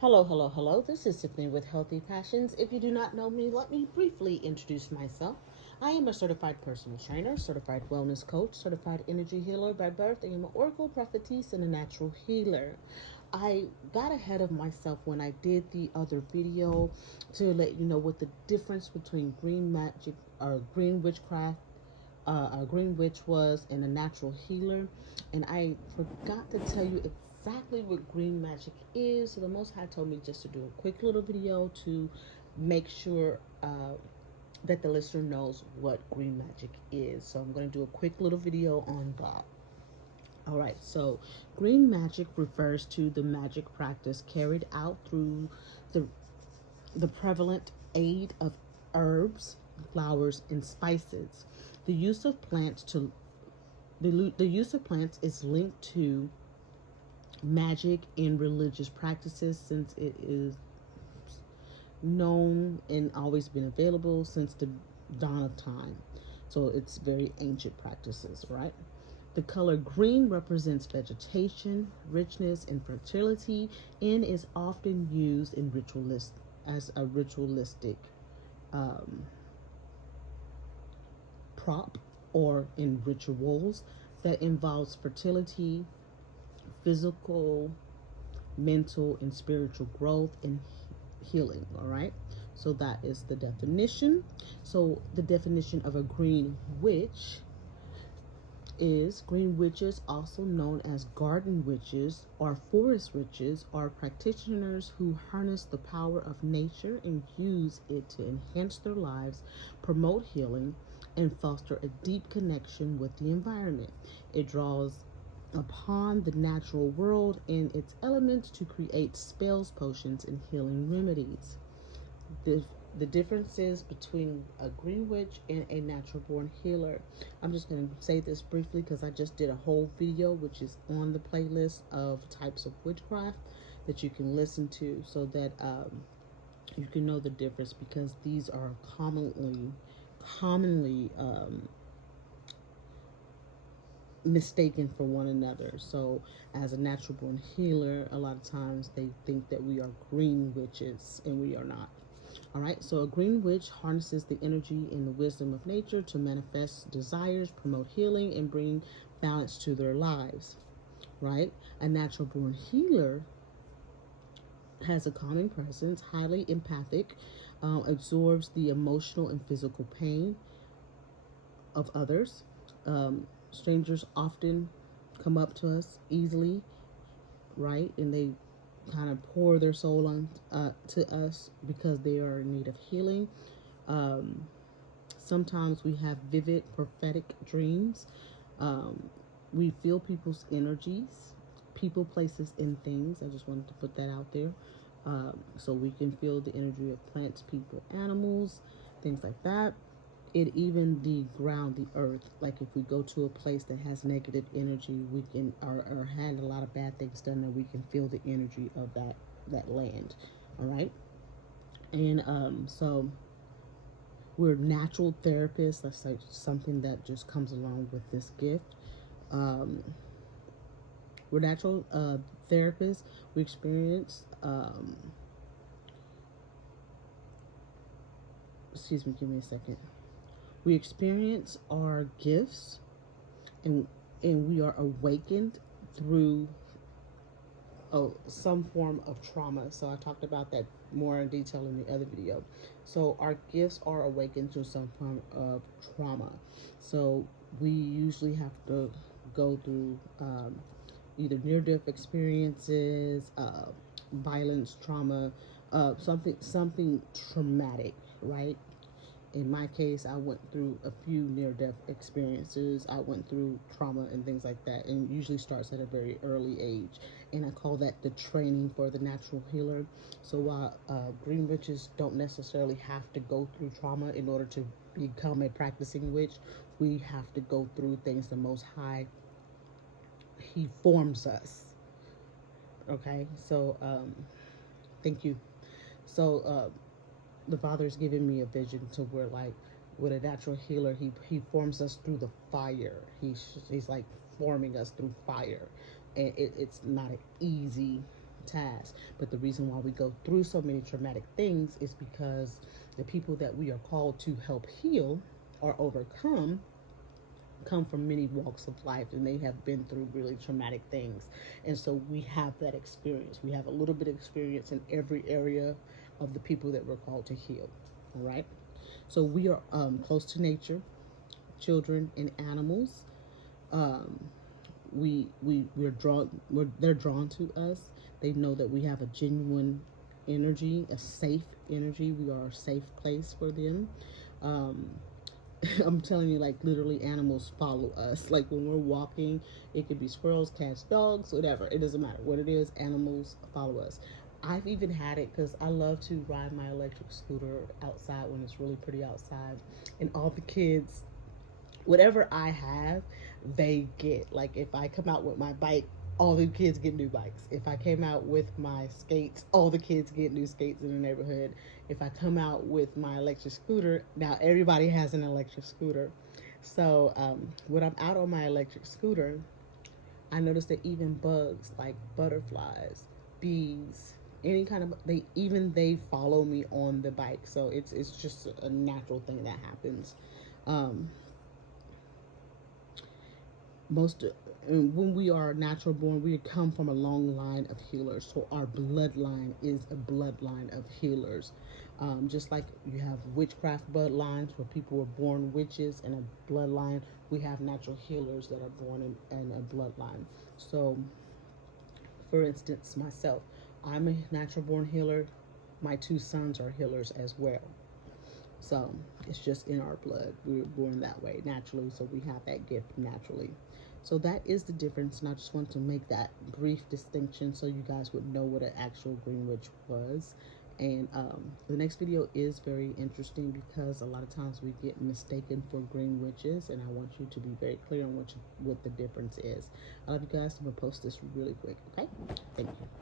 Hello, hello, hello. This is Tiffany with Healthy Passions. If you do not know me, let me briefly introduce myself. I am a certified personal trainer, certified wellness coach, certified energy healer by birth. I am an oracle prophetess and a natural healer. I got ahead of myself when I did the other video to let you know what the difference between green magic or green witchcraft a green witch was and a natural healer. And I forgot to tell you exactly what green magic is. So the Most High told me just to do a quick little video to make sure that the listener knows what green magic is. So I'm going to do a quick little video on that. All right, so green magic refers to the magic practice carried out through the prevalent aid of herbs, flowers, and spices. The use of plants to the use of plants is linked to magic in religious practices since it is known and always been available since the dawn of time. So it's very ancient practices, right? The color green represents vegetation, richness, and fertility, and is often used in as a ritualistic um, prop or in rituals that involves fertility, physical, mental, and spiritual growth and healing. All right. So that is the definition. So the definition of a green witch is green witches, also known as garden witches or forest witches, are practitioners who harness the power of nature and use it to enhance their lives, promote healing, and foster a deep connection with the environment. It draws upon the natural world and its elements to create spells, potions, and healing remedies. The, the differences between a green witch and a natural born healer. I'm just going to say this briefly because I just did a whole video which is on the playlist of types of witchcraft that you can listen to so that you can know the difference, because these are commonly mistaken for one another. So as a natural born healer, a lot of times they think that we are green witches and we are not. All right, so a green witch harnesses the energy and the wisdom of nature to manifest desires, promote healing, and bring balance to their lives. Right? A natural born healer has a calming presence, highly empathic, absorbs the emotional and physical pain of others. Strangers often come up to us easily, right? And they kind of pour their soul on to us because they are in need of healing. Um, Sometimes we have vivid prophetic dreams. Um, we feel people's energies, people, places, and things. I just wanted to put that out there. So we can feel the energy of plants, people, animals, things like that. It even the ground, the earth. Like if we go to a place that has negative energy, we can or had a lot of bad things done, that we can feel the energy of that land. All right, and so we're natural therapists. That's like something that just comes along with this gift. Um, we're natural therapists. We experience, excuse me, give me a second. We experience our gifts, and we are awakened through some form of trauma. So I talked about that more in detail in the other video. So our gifts are awakened through some form of trauma. So we usually have to go through either near-death experiences, violence, trauma, something traumatic, right? In my case, I went through a few near-death experiences. I went through trauma and things like that, and it usually starts at a very early age. And I call that the training for the natural healer. So while green witches don't necessarily have to go through trauma in order to become a practicing witch, we have to go through things. The Most High, He forms us. Okay, so thank you. So the Father's given me a vision to where, like, with a natural healer, he forms us through the fire. He's like forming us through fire, and it's not an easy task. But the reason why we go through so many traumatic things is because the people that we are called to help heal or overcome come from many walks of life, and they have been through really traumatic things, and so we have that experience. We have a little bit of experience in every area of the people that we're called to heal. All right, so we are close to nature, children and animals. They're drawn to us. They know that we have a genuine energy, a safe energy. We are a safe place for them. um, I'm telling you, like, literally animals follow us. Like, when we're walking, it could be squirrels, cats, dogs, whatever. It doesn't matter what it is, animals follow us. I've even had it because I love to ride my electric scooter outside when it's really pretty outside, and all the kids, whatever I have, they get. Like, if I come out with my bike, all the kids get new bikes. If I came out with my skates, all the kids get new skates in the neighborhood. If I come out with my electric scooter, now everybody has an electric scooter. So when I'm out on my electric scooter, I notice that even bugs like butterflies, bees, any kind of, they follow me on the bike. So it's just a natural thing that happens. Um, most When we are natural born, we come from a long line of healers, so our bloodline is a bloodline of healers. Just like you have witchcraft bloodlines where people were born witches in a bloodline, we have natural healers that are born in a bloodline. So for instance, myself, I'm a natural born healer. My two sons are healers as well. So it's just in our blood. We were born that way naturally, so we have that gift naturally. So that is the difference, and I just want to make that brief distinction so you guys would know what an actual green witch was. And the next video is very interesting because a lot of times we get mistaken for green witches, and I want you to be very clear on what the difference is. I love you guys. I'm gonna post this really quick. Okay, thank you.